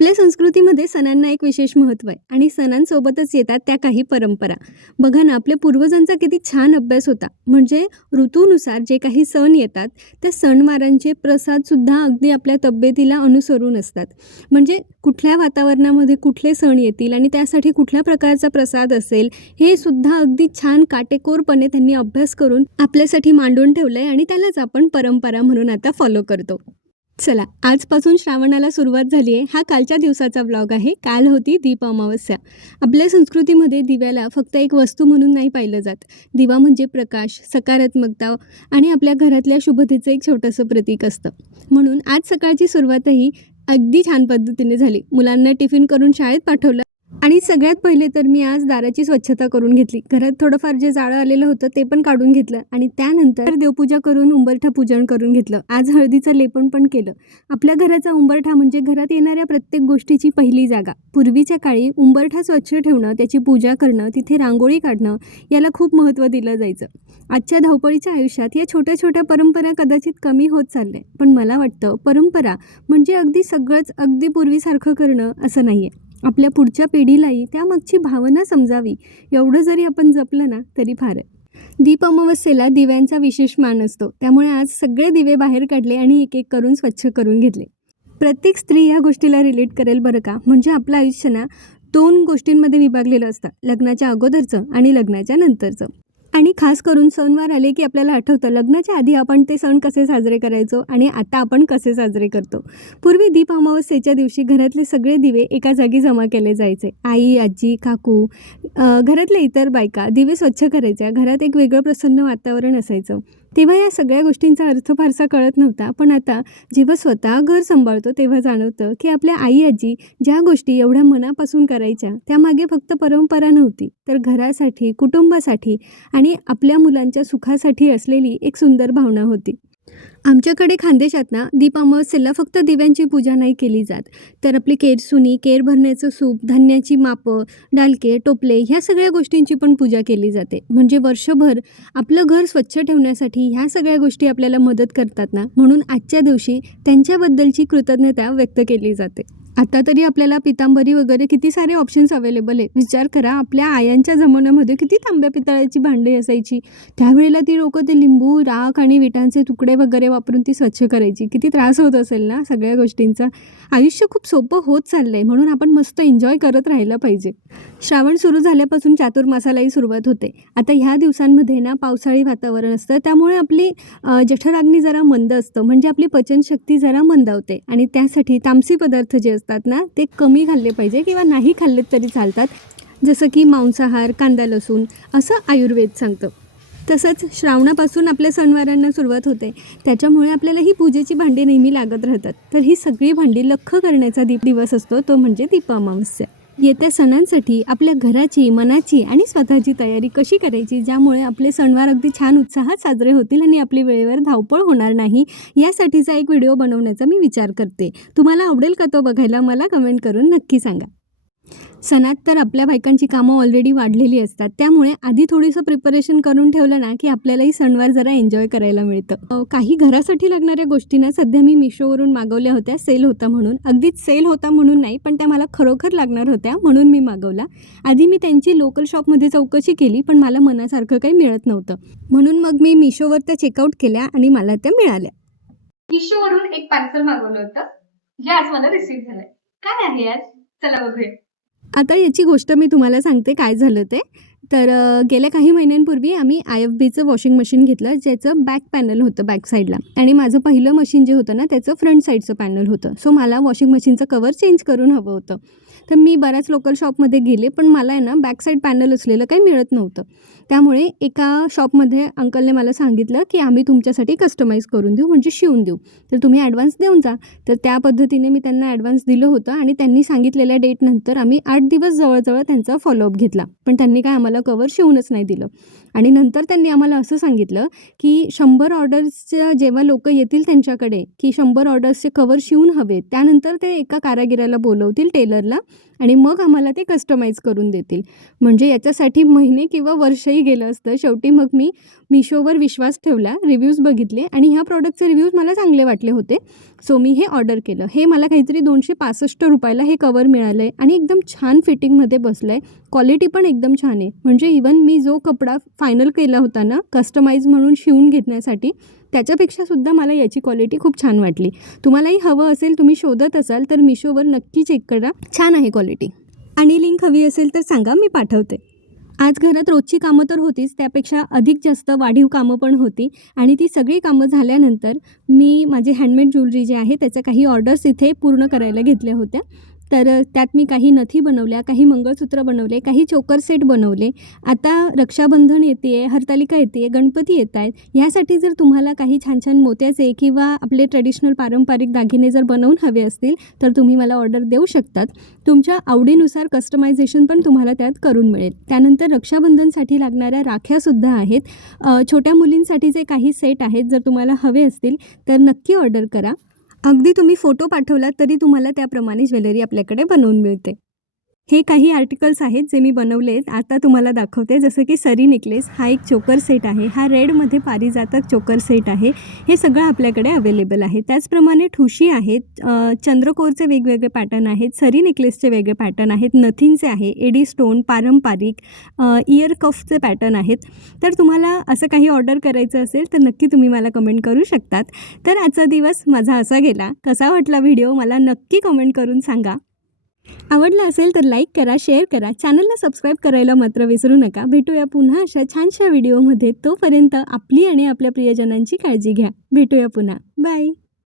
आपल्या संस्कृतीमध्ये सणांना एक विशेष महत्त्व आहे आणि सणांसोबतच येतात त्या काही परंपरा. बघा ना, आपल्या पूर्वजांचा किती छान अभ्यास होता. म्हणजे ऋतूनुसार जे काही सण येतात त्या सणवारांचे प्रसादसुद्धा अगदी आपल्या तब्येतीला अनुसरून असतात. म्हणजे कुठल्या वातावरणामध्ये कुठले सण येतील आणि त्यासाठी कुठल्या प्रकारचा प्रसाद असेल हे सुद्धा अगदी छान काटेकोरपणे त्यांनी अभ्यास करून आपल्यासाठी मांडून ठेवलं आहे आणि त्यालाच आपण परंपरा म्हणून आता फॉलो करतो. चला, आजपासून श्रावणाला सुरुवात झाली आहे. हा कालच्या दिवसाचा ब्लॉग आहे. काल होती दीप अमावस्या. आपल्या संस्कृतीमध्ये दिव्याला फक्त एक वस्तू म्हणून नाही पाहिलं जात. दिवा म्हणजे प्रकाश, सकारात्मकता आणि आपल्या घरातल्या शुभतेचं एक छोटंसं प्रतीक असतं. म्हणून आज सकाळची सुरुवातही अगदी छान पद्धतीने झाली. मुलांना टिफिन करून शाळेत पाठवलं आणि सगळ्यात पहिले तर मी आज दाराची स्वच्छता करून घेतली. घरात थोडंफार जे जाळं आलेलं होतं ते पण काढून घेतलं आणि त्यानंतर देवपूजा करून उंबरठा पूजन करून घेतलं. आज हळदीचं लेपन पण केलं. आपल्या घराचा उंबरठा म्हणजे घरात येणाऱ्या प्रत्येक गोष्टीची पहिली जागा. पूर्वीच्या काळी उंबरठा स्वच्छ ठेवणं, त्याची पूजा करणं, तिथे रांगोळी काढणं याला खूप महत्त्व दिलं जायचं. आजच्या धावपळीच्या आयुष्यात या छोट्या छोट्या परंपरा कदाचित कमी होत चालल्या. पण मला वाटतं परंपरा म्हणजे अगदी सगळंच अगदी पूर्वीसारखं करणं असं नाही आहे. आपल्या पुढच्या पिढीलाही त्यामागची भावना समजावी एवढं जरी आपण जपलं ना तरी फार आहे. दीप अमावस्येला दिव्यांचा विशेष मान असतो. त्यामुळे आज सगळे दिवे बाहेर काढले आणि एक एक करून स्वच्छ करून घेतले. प्रत्येक स्त्री या गोष्टीला रिलेट करेल बरं का. म्हणजे आपलं आयुष्य ना 2 गोष्टींमध्ये विभागलेलं असतं, लग्नाच्या अगोदरचं आणि लग्नाच्या नंतरचं. आणि खास करून सणवार आले की आपल्याला आठवतं लग्नाच्या आधी आपण ते सण कसे साजरे करायचो आणि आता आपण कसे साजरे करतो. पूर्वी दीप अमावस्येच्या दिवशी घरातले सगळे दिवे एका जागी जमा केले जायचे. आई, आजी, काकू, घरातल्या इतर बायका दिवे स्वच्छ करायच्या. घरात एक वेगळं प्रसन्न वातावरण असायचं. तेव्हा या सगळ्या गोष्टींचा अर्थ फारसा कळत नव्हता. पण आता जेव्हा स्वतः घर सांभाळतो तेव्हा जाणवतं की आपल्या आई आजी ज्या गोष्टी एवढ्या मनापासून करायच्या त्यामागे फक्त परंपरा नव्हती, तर घरासाठी, कुटुंबासाठी आणि आपल्या मुलांच्या सुखासाठी असलेली एक सुंदर भावना होती. आमच्याकडे खानदेशात ना दीप अमावस्येला फक्त दिव्यांची पूजा नाही केली जात, तर आपली केरसुनी, केर भरण्याचं सूप, धान्याची मापं, डालके, टोपले ह्या सगळ्या गोष्टींची पण पूजा केली जाते. म्हणजे वर्षभर आपलं घर स्वच्छ ठेवण्यासाठी ह्या सगळ्या गोष्टी आपल्याला मदत करतात ना, म्हणून आजच्या दिवशी त्यांच्याबद्दलची कृतज्ञता व्यक्त केली जाते. आता तरी आपल्याला पितांबरी वगैरे किती सारे ऑप्शन्स अवेलेबल आहे. विचार करा, आपल्या आयांच्या जमान्यामध्ये किती तांब्या पितळाची भांडी असायची. त्यावेळेला ती लोकं ते लिंबू, राख आणि विटांचे तुकडे वगैरे वापरून ती स्वच्छ करायची. किती त्रास होत असेल ना सगळ्या गोष्टींचा. आयुष्य खूप सोपं होत चाललं आहे, म्हणून आपण मस्त एन्जॉय करत राहिलं पाहिजे. श्रावण सुरू झाल्यापासून चातुर्मासालाही सुरुवात होते. आता ह्या दिवसांमध्ये ना पावसाळी वातावरण असतं, त्यामुळे आपली जठराग्नी जरा मंद असतं. म्हणजे आपली पचनशक्ती जरा मंदावते आणि त्यासाठी तामसी पदार्थ जे असतात ना ते कमी खाल्ले पाहिजे किंवा नाही खाल्लेत तरी चालतात. जसं की मांसाहार, कांदा, लसूण असं आयुर्वेद सांगतं. तसंच श्रावणापासून आपल्या सणवारांना सुरुवात होते. त्याच्यामुळे आपल्याला ही पूजेची भांडी नेहमी लागत राहतात. तर ही सगळी भांडी लख्ख करण्याचा दिवस असतो, तो म्हणजे दीप अमावस्या. येत्या सणांसाठी आपल्या घराची, मनाची आणि स्वतःची तयारी कशी करायची, ज्यामुळे आपले सणवार अगदी छान उत्साहात साजरे होतील आणि आपली वेळेवर धावपळ होणार नाही, यासाठीचा एक व्हिडिओ बनवण्याचा मी विचार करते. तुम्हाला आवडेल का तो बघायला? मला कमेंट करून नक्की सांगा. सणात तर आपल्या बायकांची कामं ऑलरेडी वाढलेली असतात. त्यामुळे आधी थोडंसं प्रिपरेशन करून ठेवलं ना की आपल्यालाही सणवार जरा एन्जॉय करायला मिळतं. काही घरासाठी लागणाऱ्या गोष्टी ना सध्या मी मिशोवरून मागवल्या होत्या. सेल होता म्हणून. अगदीच सेल होता म्हणून नाही, पण त्या मला खरोखर लागणार होत्या म्हणून मी मागवला. आधी मी त्यांची लोकल शॉपमध्ये चौकशी केली, पण मला मनासारखं काही मिळत नव्हतं. म्हणून मग मी मिशोवर त्या चेकआउट केल्या आणि मला त्या मिळाल्या. मिशोवरून एक पार्सल मागवलं होतं, जे आज मला रिसीव्ह झालंय. काय आहे आज? चला बघूया. आता याची गोष्ट मी तुम्हाला सांगते काय झालं ते. तर गेल्या काही महिन्यांपूर्वी आम्ही IFBचं वॉशिंग मशीन घेतलं, ज्याचं बॅक पॅनल होतं बॅक साईडला. आणि माझं पहिलं मशीन जे होतं ना त्याचं फ्रंट साईडचं पॅनल होतं. सो मला वॉशिंग मशीनचं कवर चेंज करून हवं होतं. तर मी बऱ्याच लोकल शॉपमध्ये गेले, पण मला आहे ना बॅक साईड पॅनल असलेलं काही मिळत नव्हतं. त्यामुळे एका शॉपमध्ये अंकलने मला सांगितलं की आम्ही तुमच्यासाठी कस्टमाइज करून देऊ, म्हणजे शिवून देऊ, तर तुम्ही ॲडव्हान्स देऊन जा. तर त्या पद्धतीने मी त्यांना ॲडव्हान्स दिलं होतं आणि त्यांनी सांगितलेल्या डेटनंतर आम्ही 8 दिवस जवळजवळ त्यांचा फॉलोअप घेतला. पण त्यांनी काय आम्हाला कवर शिवूनच नाही दिलं. आणि नंतर त्यांनी आम्हाला असं सांगितलं की 100 ऑर्डर्सच्या जेव्हा लोकं येतील त्यांच्याकडे की 100 ऑर्डर्सचे कवर शिवून हवे, त्यानंतर ते एका कारागिराला बोलवतील, टेलरला, आणि मग आम्हाला ते कस्टमाइज करून देतील. म्हणजे याच्यासाठी महिने किंवा वर्षही गेलं असतं. शेवटी मग मी मिशोवर विश्वास ठेवला, रिव्ह्यूज बघितले आणि ह्या प्रॉडक्टचे रिव्ह्यूज मला चांगले वाटले होते. सो मी हे ऑर्डर केलं. हे मला काहीतरी ₹265 हे कवर मिळालं आहे आणि एकदम छान फिटिंगमध्ये बसलं आहे. क्वालिटी पण एकदम छान आहे. म्हणजे इवन मी जो कपडा फायनल केला होता ना कस्टमाइज म्हणून शिवून घेण्यासाठी, त्याच्यापेक्षासुद्धा मला याची क्वालिटी खूप छान वाटली. तुम्हालाही हवं असेल, तुम्ही शोधत असाल तर मिशोवर नक्की चेक करा. छान आहे क्वालिटी. आणि लिंक हवी असेल तर सांगा, मी पाठवते. आज घरात रोजची कामं तर होतीच, त्यापेक्षा अधिक जास्त वाढीव कामं पण होती आणि ती सगळी कामं झाल्यानंतर मी माझे हँडमेड ज्वेलरी जे आहे त्याच्या काही ऑर्डर्स इथे पूर्ण करायला घेतल्या होत्या. तर त्यात मी काही नथी बनवल्या, काही मंगळसूत्र बनवले, काही चोकर सेट बनवले. आता रक्षाबंधन येते आहे, हरतालिका येते आहे, गणपती येत आहेत. ह्यासाठी जर तुम्हाला काही छान छान मोत्याचे किंवा आपले ट्रेडिशनल पारंपरिक दागिने जर बनवून हवे असतील तर तुम्ही मला ऑर्डर देऊ शकतात. तुमच्या आवडीनुसार कस्टमायझेशन पण तुम्हाला त्यात करून मिळेल. त्यानंतर रक्षाबंधनसाठी लागणाऱ्या राख्यासुद्धा आहेत. छोट्या मुलींसाठीचे काही सेट आहेत. जर तुम्हाला हवे असतील तर नक्की ऑर्डर करा. अगदी तुम्ही फोटो पाठवलात तरी तुम्हाला त्याप्रमाणे ज्वेलरी आपल्याकडे बनवून मिळते. हे काही आर्टिकल्स आहेत जे मी बनवले आहेत. आता तुम्हाला दाखवते. जसं की सरी नेकलेस, हा एक चोकर सेट आहे. हा रेडमध्ये पारिजातक चोकर सेट आहे. हे सगळं आपल्याकडे अवेलेबल आहे. त्याचप्रमाणे ठुशी आहेत, चंद्रकोरचे वेगवेगळे पॅटर्न आहेत, सरी नेकलेसचे वेगळे पॅटर्न आहेत, नथींचे आहे, एडी स्टोन, पारंपरिक, इयर कफचे पॅटर्न आहेत. तर तुम्हाला असं काही ऑर्डर करायचं असेल तर नक्की तुम्ही मला कमेंट करू शकतात. तर आजचा दिवस माझा असा गेला. कसा वाटला व्हिडिओ मला नक्की कमेंट करून सांगा. आवडला असेल तर लाईक करा, शेअर करा, चॅनलला सबस्क्राईब करायला मात्र विसरू नका. भेटूया पुन्हा अशा छानशा व्हिडिओमध्ये. तोपर्यंत आपली आणि आपल्या प्रियजनांची काळजी घ्या. भेटूया पुन्हा. बाय.